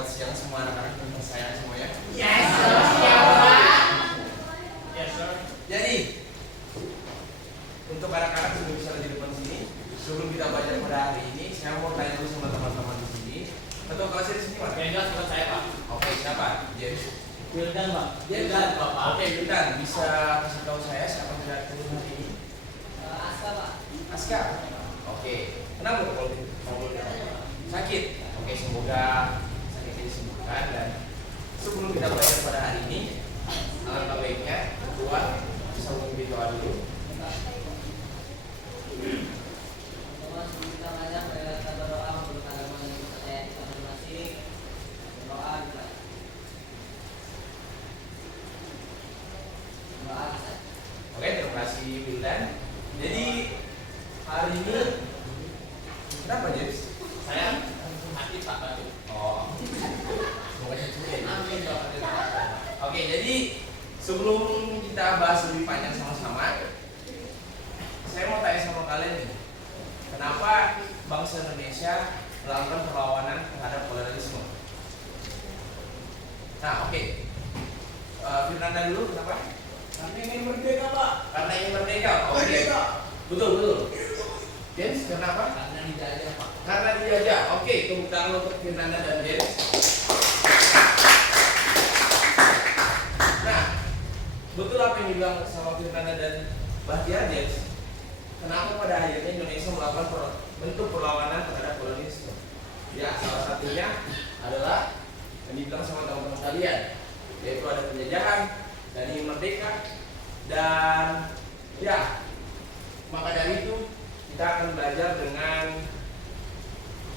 selamat siang semua anak-anak dan saya semuanya. Yes, sir. Siap, Pak. Yes, sir. Jadi, untuk anak-anak yang bisa di depan sini, sebelum kita belajar pada hari ini, saya mau tanya dulu sama teman-teman di sini. Ketua kelasnya di sini, Pak? Yang jelas bukan saya, Pak. Oke, siapa? James. Wildan, Pak. Wildan, Bapak. Oke, Wildan, bisa kasih tahu saya siapa yang tidak turun hari ini? Aska, Pak. Aska. Oke. Kenapa kalau sakit? Oke, semoga sakitnya disembuhkan. Dan sebelum kita belajar pada hari ini, alangkah baiknya ketua bisa memimpin doa dulu. Teman-teman, sebelum kita belajar, marilah kita berdoa menurut agama yang kita percaya kita masing-masing. Berdoa kita. Berdoa kita. Oke, terima kasih Wildan. Jadi hari ini kenapa James? Saya sakit, Pak. Batu. Oh, semoga sembuh. Amin, Pak. Oke, jadi sebelum kita bahas lebih panjang sama-sama, saya mau tanya sama kalian nih, kenapa bangsa Indonesia melakukan perlawanan terhadap kolonialisme? Nah, oke. Firnanda dulu, kenapa? Karena ingin merdeka, Pak. Karena ingin merdeka. Oke. Merdeka. Betul, betul. James, kenapa? Karena dijajah, Pak. Karena dijajah. Oke, tepuk tangan untuk Firnanda dan James. Nah, betul apa yang dibilang sama Firnanda dan Bahtiar, James? Kenapa pada akhirnya Indonesia melakukan bentuk perlawanan terhadap kolonialisme? Ya, salah satunya adalah yang dibilang sama teman-teman kalian, yaitu ada penjajahan dan ingin merdeka. Dan ya, maka dari itu kita akan belajar dengan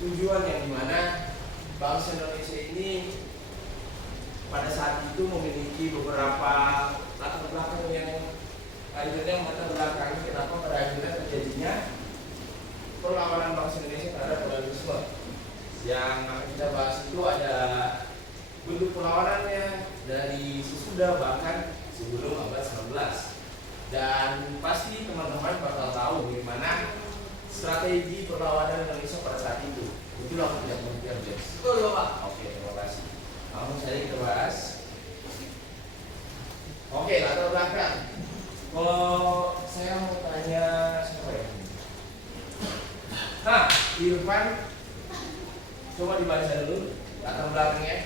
tujuan yang dimana bangsa Indonesia ini pada saat itu memiliki beberapa latar belakang yang akhirnya melatar belakangi kenapa pada akhirnya terjadinya perlawanan bangsa Indonesia terhadap kolonialisme. Yang akan kita bahas itu ada bentuk perlawanannya dari sesudah bahkan sebelum abad 19. Dan pasti teman-teman bakal tahu bagaimana strategi perlawanan Indonesia pada saat itu. Itulah aku tidak mengerti, James. Betul, Pak. Oke, terima kasih. Langsung saja kita bahas. Oke, latar belakang. Kalau saya mau tanya siapa ya? Nah, Irfan, coba dibaca dulu latar belakangnya.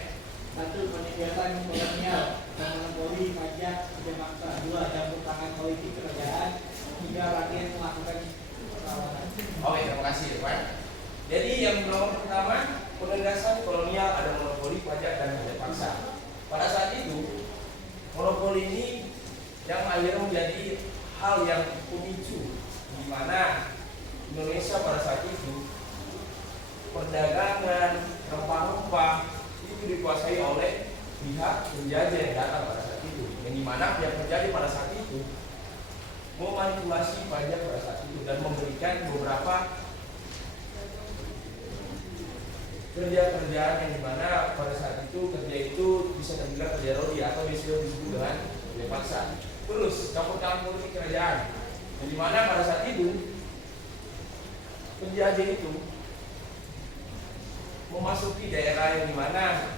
Satu, penindasan kolonial, monopoli pajak pada bangsa. Dua, campur tangan politik kerajaan. Tiga, rakyat melakukan perlawanan. Oke, terima kasih Irfan. Jadi yang nomor pertama, penindasan kolonial, ada monopoli pajak dan pajak paksa. Pada saat itu, monopoli ini yang akhirnya menjadi hal yang pemicu di mana Indonesia pada saat itu perdagangan rempah-rempah itu dikuasai oleh pihak penjajah yang datang pada saat itu, yang dimana pihak penjajah pada saat itu memanipulasi pajak pada saat itu dan memberikan beberapa kerja-kerjaan yang dimana pada saat itu kerja itu bisa dibilang kerja rodi atau disebut dengan kerja paksa. Terus campur tangan politik kerajaan, yang dimana pada saat itu penjajah itu memasuki daerah yang dimana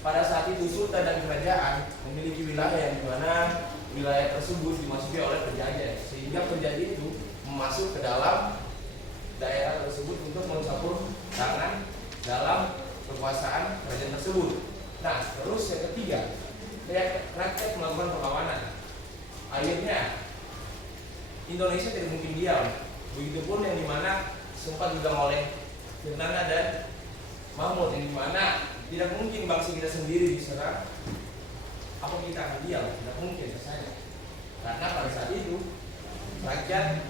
pada saat itu sultan dan kerajaan memiliki wilayah yang dimana wilayah tersebut dimasuki oleh penjajah, sehingga penjajah itu masuk ke dalam daerah tersebut untuk mencampur tangan dalam kekuasaan kerajaan tersebut. Nah, terus yang ketiga, rakyat melakukan perlawanan. Akhirnya Indonesia tidak mungkin diam. Begitupun yang dimana sempat dibilang oleh Firnanda dan Mahmud, yang dimana tidak mungkin bangsa kita sendiri diserang. Apa kita akan diam? Tidak mungkin rasanya. Karena pada saat itu rakyat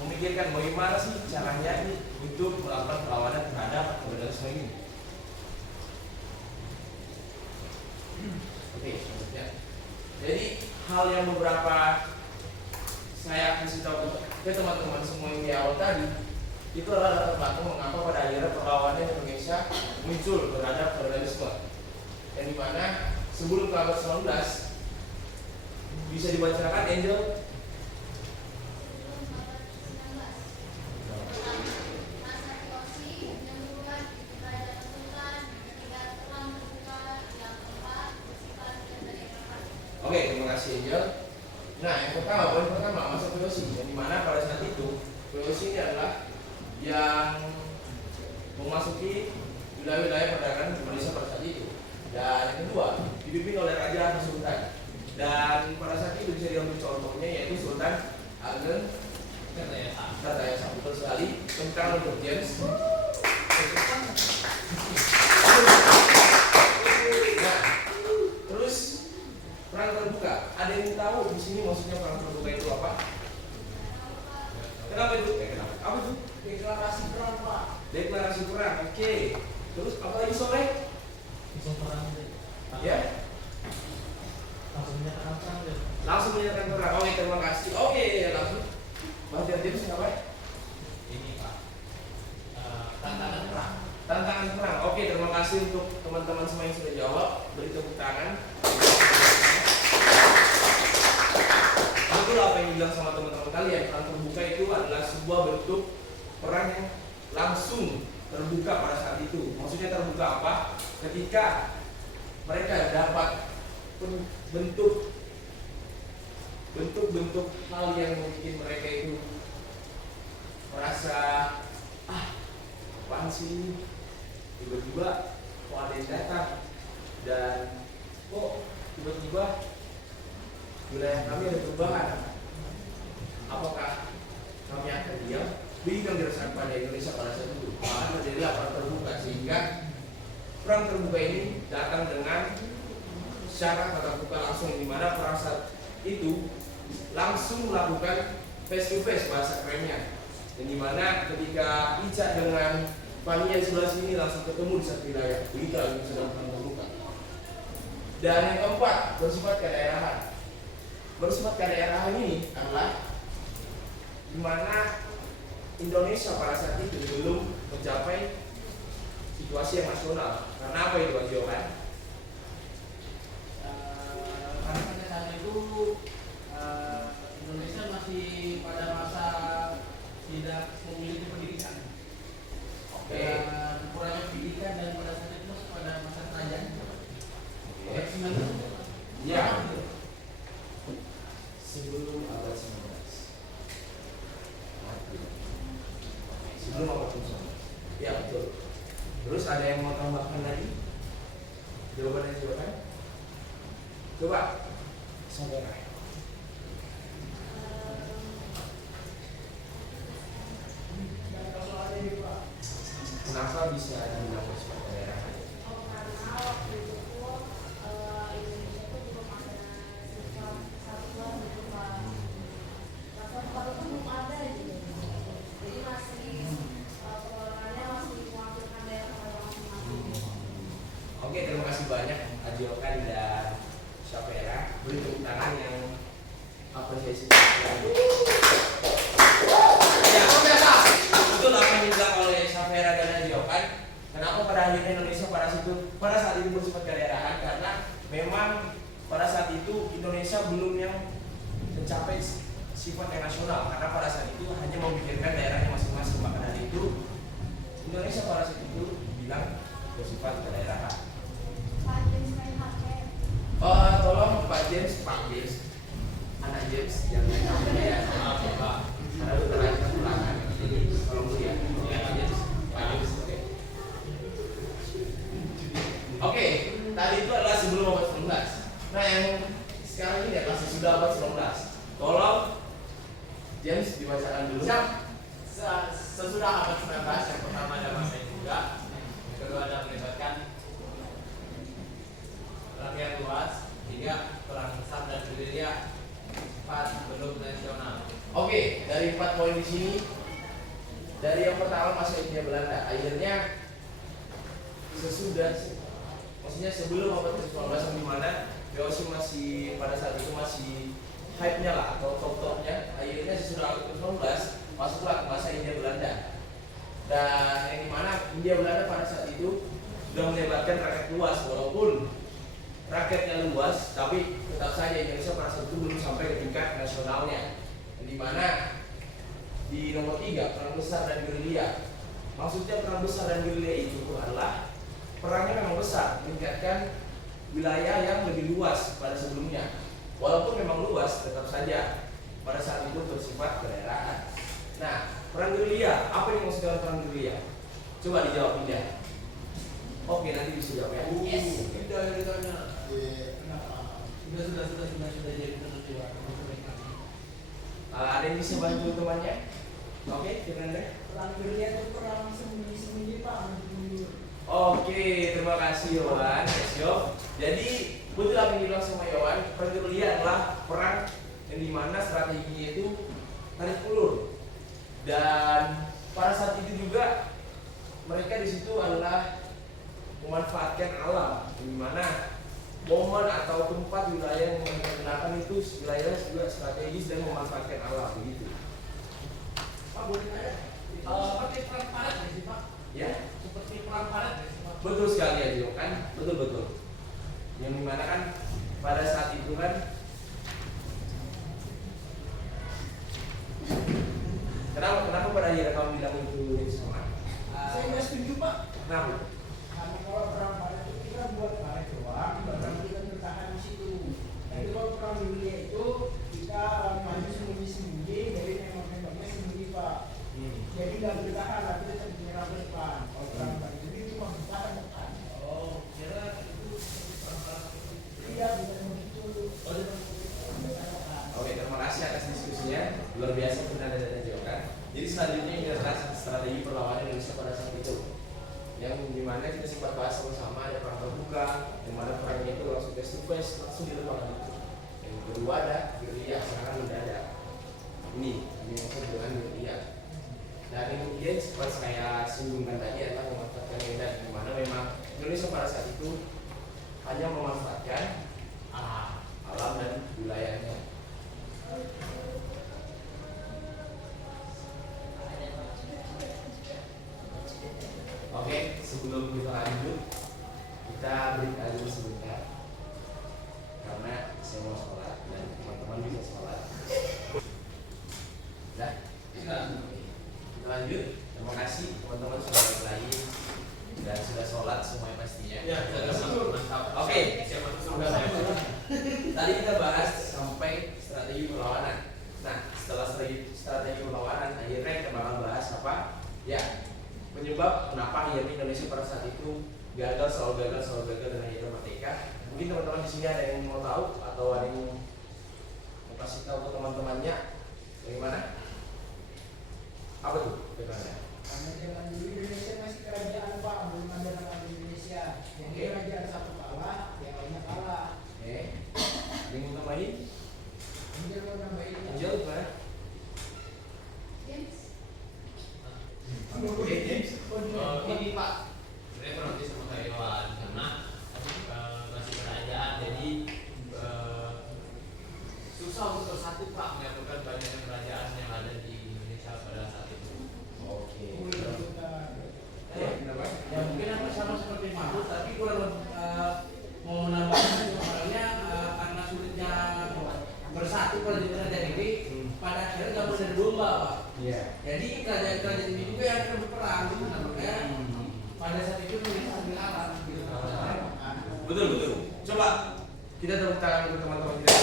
memikirkan bagaimana sih caranya untuk melakukan perlawanan terhadap kolonialisme ini. Oke, selanjutnya. Jadi hal yang beberapa saya kasih tahu ke teman-teman semua yang di awal tadi itu adalah latar belakang mengapa pada akhirnya perlawanan Indonesia muncul terhadap kolonialisme. Yang dimana sebelum ke abad 19 bisa dibacakan Angel. Nasi Angel. Nah, yang pertama, poin pertama masa VOC, yang dimana pada saat itu VOC ini adalah yang memasuki wilayah-wilayah perdagangan Indonesia pada saat itu. Dan yang kedua, dipimpin oleh Raja atau Sultan. Dan pada saat itu bisa diambil contohnya yaitu Sultan Ageng Kartayasa. Betul sekali. Tentang untuk James. Nah, terus perang terbuka. Ada yang tahu di sini maksudnya perang terbuka itu apa? Kenapa itu? Apa itu? Deklarasi perang, Pak. Deklarasi perang. Oke. Terus apa lagi sore? Bisa perang deh. Ya. Langsung menyatakan perang deh. Langsung menyatakan perang. Oke, terima kasih. Oke, langsung. Mas James ngapain? Ini, Pak. Tantangan perang. Tantangan perang. Oke, terima kasih untuk teman-teman semua yang sudah jawab. Beri tepuk tangan. Betul apa yang dibilang sama teman-teman kalian. Perang terbuka itu adalah sebuah bentuk perang yang langsung terbuka pada saat itu. Maksudnya terbuka apa? Ketika mereka dapat bentuk-bentuk hal yang membuat mereka itu merasa apaan sih, tiba-tiba kok ada yang datang dan kok tiba-tiba wilayah kami ada perubahan. Apakah kami akan diam? Bingung dirasakan pada Indonesia pada saat itu. Maka terjadilah perang terbuka, sehingga perang terbuka ini datang dengan syarat tatap muka langsung, di mana perang saat itu langsung melakukan face to face bahasa kerennya, dan di mana ketika Ica dengan Fania yang sebelah sini langsung ketemu di satu wilayah. Begitu yang sedang perang terbuka. Dan yang keempat, bersifat kedaerahan. Bersifat kedaerahan ini adalah di mana Indonesia pada saat itu belum mencapai situasi yang nasional. Karena apa itu, Mas Johan? Karena pada saat itu Indonesia masih pada masa tidak memiliki pendidikan. Oke. Dan kurangnya pendidikan, dan pada saat itu masih pada masa kerajaan. Oke. Ya. Sebelum abad 19. Sebelum abad 19. Ya, betul. Terus ada yang mau tambahkan lagi? Jawabannya silakan. Coba. Saudara. Kenapa bisa dibilang bersifat kedaerahan? Karena waktu itu Indonesia itu belum ada siswa satuan gitu Pak. Satuan itu belum ada gitu. Jadi masih pengelolannya masih mewakilkan daerah masing-masing. Oke, terima kasih banyak Adiokan dan Syafera. Beri tepuk tangan yang apresiasi. Ya, betul apa yang dibilang oleh Syafera dan Adiokan. Kenapa pada akhirnya Indonesia pada saat itu bersifat kedaerahan? Karena memang pada saat itu Indonesia belum yang mencapai sifat yang nasional. Karena pada saat itu hanya memikirkan daerahnya masing-masing. Maka dari itu Indonesia pada saat itu dibilang bersifat kedaerahan. Pak James main HP. Tolong Pak James, anak James yang main HP ya. Maaf ya Pak, karena lu terlalu ulangan. Jadi tolong dulu ya. Pak James, oke. Oke, tadi itu adalah sebelum abad 19. Nah, yang sekarang ini adalah sesudah abad 19. Tolong James dibacakan dulu. Siap. Sesudah abad 19, yang pertama ada masa juga, yang kedua ada melibatkan rakyat luas, tiga perang besar dan gerilya, empat belum nasional. Oke, dari 4 poin di sini, dari yang pertama masa Hindia Belanda, akhirnya maksudnya sebelum abad ke-19, di mana VOC masih pada saat itu masih hype-nya lah atau top-topnya. Akhirnya sesudah abad ke-19 masuklah ke masa Hindia Belanda, dan yang dimana Hindia Belanda pada saat itu sudah melibatkan rakyat luas. Walaupun rakyatnya luas, tapi tetap saja Indonesia pada saat itu belum sampai ke tingkat nasionalnya. Di mana di nomor 3, perang besar dan gerilya. Maksudnya perang besar dan gerilya itu adalah perangnya memang besar, meningkatkan wilayah yang lebih luas pada sebelumnya. Walaupun luas, tetap saja pada saat itu bersifat kedaerahan. Nah, perang gerilya, apa yang maksud dengan perang gerilya? Coba dijawab Indah. Oke, nanti bisa jawab ya. Yes. Tidak yang ditanya. Sudah jadi terus juga. Ada yang bisa bantu temannya? Oke, Firanda. Perang gerilya itu perang sembunyi-sembunyi Pak, menyembunyi. Oke, terima kasih Yohan. Jadi betul apa yang dibilang sama Yohan, perang gerilya adalah perang yang dimana strateginya itu tarik ulur. Dan pada saat itu juga mereka di situ adalah memanfaatkan alam, di mana momen atau tempat wilayah yang mereka gunakan itu wilayah juga strategis dan memanfaatkan alam begitu. Pak, boleh tanya? Seperti perang palet nggak sih Pak? Ya, Seperti perang palet nggak sih Pak? betul sekali ya Jo, kan? Betul. Yang dimana kan pada saat itu kan kenapa pada akhirnya kamu bilang itu sama? Saya nggak setuju Pak. Kenapa? Karena kalau perang palet itu kita buat palet doang, bahkan kita bertahan di situ. Tapi kalau perang dunia itu kita maju sembunyi-sembunyi, dari nembak-nembaknya sembunyi Pak. Jadi nggak bertahan, tapi tetap menyerang ke depan. Kalau perang palet itu cuma bertahan depan. Oh, kira itu perang palet. Iya, bukan begitu. Oke, terima kasih atas diskusinya. Luar biasa benar dan jawaban. Jadi selanjutnya ini adalah strategi perlawanan Indonesia pada saat itu. Yang dimana kita sempat bahas sama-sama, ada perang terbuka, yang mana perangnya itu langsung face to face, langsung di lapangan itu. Yang kedua ada gerilya, serangan mendadak. Ini maksud dengan gerilya. Dan yang kemudian sempat saya singgungkan tadi adalah memanfaatkan medan, di mana memang Indonesia pada saat itu hanya memanfaatkan alam dan wilayahnya. Oke, sebelum kita lanjut, kita break aja sebentar karena saya mau sholat dan teman-teman bisa sholat. Nah, kita lanjut. Terima kasih teman-teman sudah berlain dan sudah sholat semuanya pastinya. Ya, sudah mantap. Oke, Siapa tuh sudah saya. Tadi kita bahas sampai strategi perlawanan. Nah, setelah strategi perlawanan, akhirnya kita bakal bahas apa? Ya, penyebab kenapa akhirnya Indonesia pada saat itu selalu gagal dan akhirnya merdeka. Mungkin teman-teman di sini ada yang mau tahu atau ada yang mau kasih tahu ke teman-temannya bagaimana? Apa tuh? Bagaimana? Karena zaman dulu Indonesia masih kerajaan Pak, belum ada nama Indonesia. Jadi Oke. kerajaan satu kalah, yang lainnya kalah. Yang mau tambahin? Angel mau nambahin Pak. Angel gimana? James. Oke, James. Ini Pak, sebenarnya kurang lebih sama kayak Yohan karena masih kerajaan jadi susah untuk bersatu Pak menyatukan banyak kerajaan yang ada di Indonesia pada saat itu. Oke. Kenapa? Ya mungkin apa sama seperti Mahfud tapi kurang mau menambahkan sebenarnya karena sulitnya bersatu kerajaan ini pada akhirnya gabung dari domba Pak. Iya. Jadi kerajaan-kerajaan ini juga yang akan berperang gitu namanya. Pada saat itu Indonesia ambil alam gitu. Betul. Coba kita tepuk tangan untuk teman-teman kita.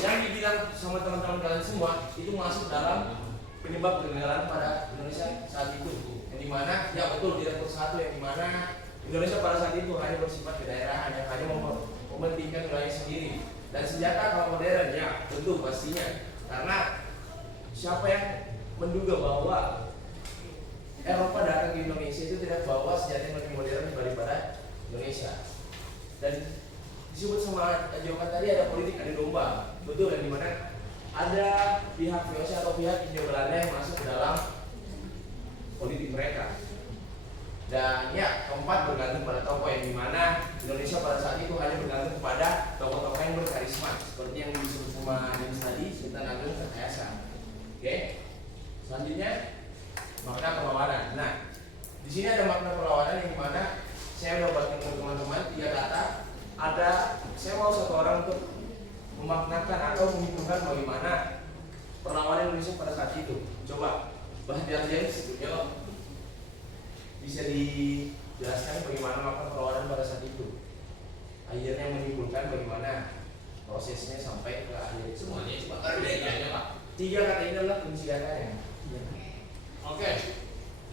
Yang dibilang sama teman-teman kalian semua itu masuk dalam penyebab kegagalan pada Indonesia saat itu. Yang dimana ya betul tidak bersatu, yang dimana Indonesia pada saat itu hanya bersifat kedaerahan, yang hanya mementingkan wilayah sendiri. Dan senjata kalau modern ya tentu pastinya, karena siapa yang menduga bahwa Eropa datang ke Indonesia itu tidak bawa senjata yang lebih modern daripada Indonesia. Dan disebut sama Jokan tadi ada politik adu domba, betul, yang dimana ada pihak VOC atau pihak Hindia Belanda yang masuk ke dalam politik mereka. Dan ya keempat bergantung pada tokoh, yang dimana Indonesia pada saat itu hanya bergantung kepada tokoh-tokoh yang berkarisma seperti yang disebut sama James tadi, Sultan Agung Kertajasa. Oke, selanjutnya makna perlawanan. Nah, di sini ada makna perlawanan yang dimana saya udah buat ke teman-teman 3 kata. Saya mau satu orang untuk memaknakan atau menghitungkan bagaimana perlawanan Indonesia pada saat itu. Coba, Bahtiar James, yuk. Bisa dijelaskan bagaimana makna perlawanan pada saat itu. Akhirnya menyimpulkan bagaimana prosesnya sampai ke akhir Semuanya semuanya. cuma kerjanya Pak. 3 kata ini adalah kunci katanya. Oke.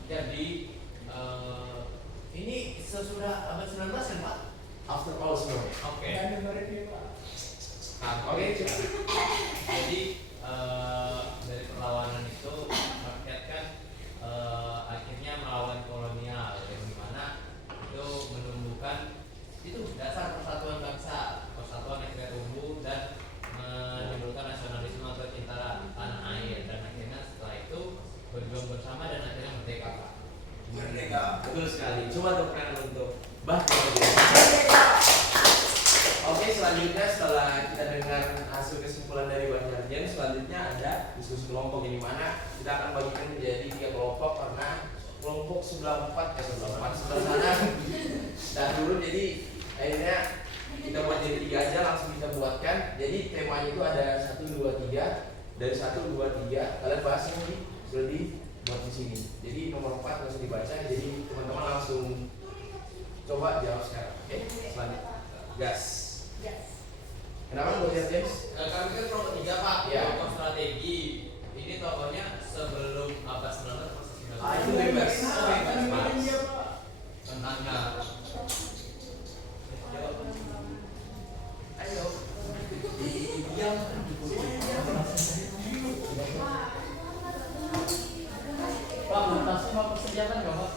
Jadi ini sesudah abad 19 kan Pak? After all semuanya. Oke. Dan dengerin nih Pak. Oke, cukup. Jadi dari perlawanan itu rakyat kan akhirnya melawan kolonial yang dimana itu menumbuhkan itu dasar persatuan bangsa, persatuan akhirnya tumbuh dan menimbulkan nasionalisme atau cinta tanah air, dan akhirnya setelah itu berjuang bersama dan akhirnya merdeka Pak. Merdeka. Betul sekali. Coba tepuk tangan untuk Bahtiar. Oke, selanjutnya setelah kita dengar hasil kesimpulan dari Bahtiar, selanjutnya ada diskusi kelompok yang dimana kita akan bagikan menjadi 3 kelompok karena kelompok sebelah sana dahulu, jadi akhirnya kita buat jadi 3 aja, langsung kita buatkan. Jadi temanya itu ada 1, 2, 3. Dari 1, 2, 3 kalian bahas ini sudah dibuat di sini. Jadi nomor 4 langsung dibaca. Jadi teman-teman langsung coba jawab sekarang. Oke, selanjutnya gas. Kenapa buat James? Kami kan kelompok 3 Pak, Ya. kelompok strategi. Ini tokohnya sebelum abad 19 atau 19. Itu bebas. Bebas Pak. Iya Pak. Tentangnya. Ayo. Pak, pasti mau persediaan nggak Pak?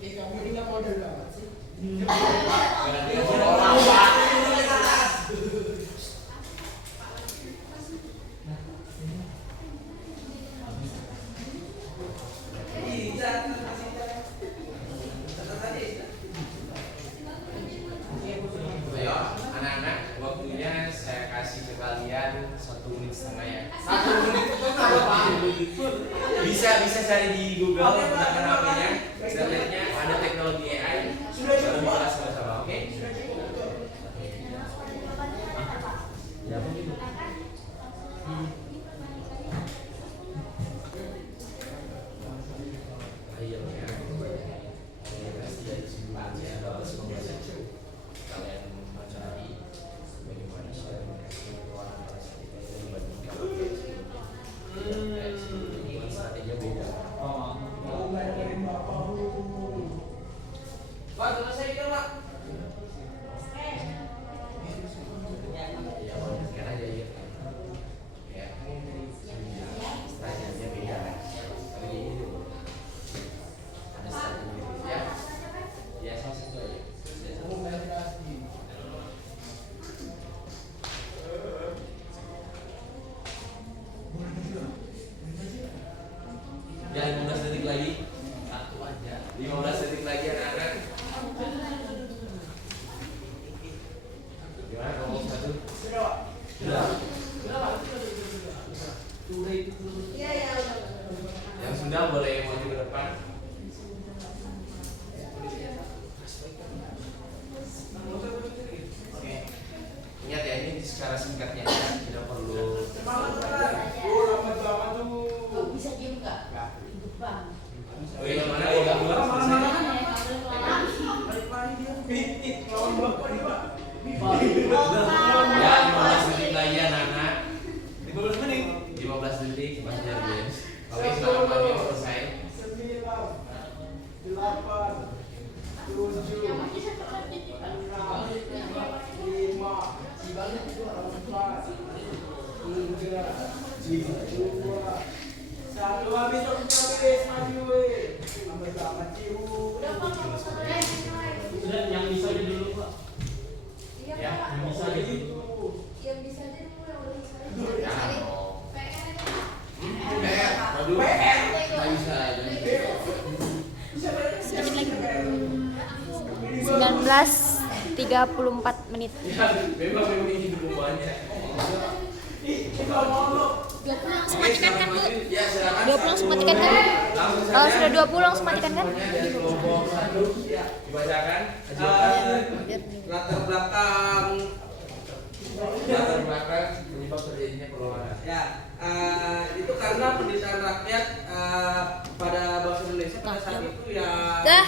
Kamu ini nggak model banget sih. Orang Pak. Ayo, anak-anak, waktunya saya kasih ke kalian 1 menit setengah ya. 1 menit itu apa Pak? Bisa cari di Google gunakan HP-nya. Selanjutnya ada teknologi AI. Sudah cukup, Kita Pak. bahas sama-sama, oke? Ya begitu. Ayo ya. Pasti ada sebelumnya ada sebelumnya. Kalian mencari bagaimana sharing keseluruhan antara kita itu dibandingkan dengan strateginya beda. Mau nggak dengerin Bapak dulu. Pak, selesai kan Pak? Ya, lanjutkan aja ya. Ya, strateginya beda. Tapi ini dulu. Ada strategi ya. Ya, salah satu aja. Kamu nggak dikasih. Ya, 15 detik lagi. Satu aja. 15 detik lagi anak-anak. Gimana kelompok 1? Sudah Pak. Sudah. Sudah itu. Iya, iya, udah. Yang sudah boleh maju ke depan. Oke. Ingat ya, ini secara singkatnya ya, tidak perlu. Semangat Pak. Lambat banget tuh. Kau bisa diem nggak? Ribet banget. Oke, gimana? Udah keluar selesai. Balik-balik dia. Pit, lawan Bapak nih Pak. Ya, 15 detik lagi anak-anak. 15 menit. 15 detik baca James. Oke, sekarang maju selesai. 9, 8, 7, 6, 5, 4, 3, 2, 1. Habis maju weh. Lambat banget sih. Udah Pak, nggak usah nanya lagi. Sudah yang bisa aja dulu Pak. Iya Ya, Pak. yang bisa aja dulu. Yang bisa aja dulu, yang udah bisa aja. Jangan dong. PR aja, Pak. Waduh. Nggak bisa. Sedikit lagi. 19:34 menit. Ya, memang ini hidup banyak. Kita mau 20 langsung Oke, matikan kan, Bu? Ya, silakan. 20 langsung matikan kan? Langsung Oh, saja. sudah 20 langsung matikan kan? Dari kelompok 1 dibacakan. Latar belakang Latar belakang penyebab terjadinya perlawanan. ya itu karena penderitaan rakyat pada bangsa Indonesia pada saat itu ya Dah.